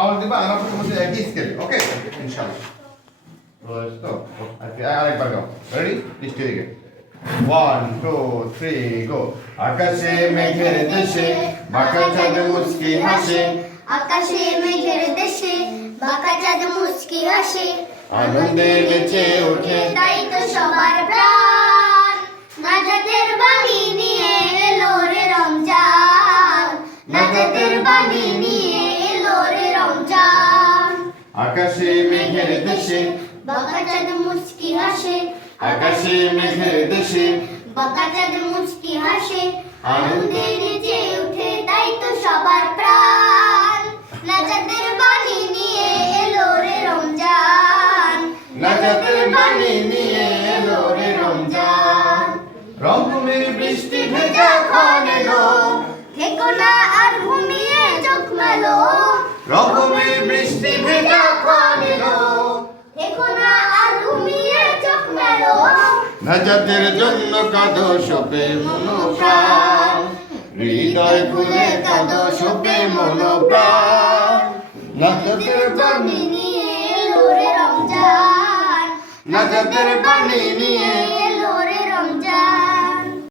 আওয়াজ দিবা আমার সাথে একই স্কেলে ওকে ইনশাআল্লাহ তো আরেকবার গাও রেডি লিস্টে দিকে 1 2 3 গো আকাশে মেঘের দেশে বাঁকা চাঁদ মুচকি হাসে আকাশে মেঘের দেশে বাঁকা চাঁদ মুচকি হাসে আনন্দে নেচে ওঠে তাই তো সবার প্রাণ নাজাতের বাণী নিয়ে এলো রে রমজান নাজাতের বাণী নিয়ে এলো রে রমজান আকাশে মেঘের দেশে বাঁকা চাঁদ মুচকি হাসে আকাশে মেঘের দেশে বাঁকা চাঁদ মুচকি হাসে আনন্দে নেচে ওঠে তাই তো সবার প্রাণ নাজাতের বাণী নিয়ে এলো রে রমজান নাজাতের বাণী নিয়ে এলো রে রমজান রংপুরের বৃষ্টি ভেজা ক্ষণ এলো থেকো না আর ঘুমিয়ে চোখ মেলো রংপুরের বৃষ্টি ভেজা ক্ষণ এলো থেকো না আর ঘুমিয়ে চোখ মেলো নাজাতের জন্য কাঁদো শোপে মনোপ্রাণ হৃদয় খুলে কাঁদো শোপে মনোপ্রাণ নাজাতের বাণী নিয়ে এলো রে রমজান নাজাতের বাণী নিয়ে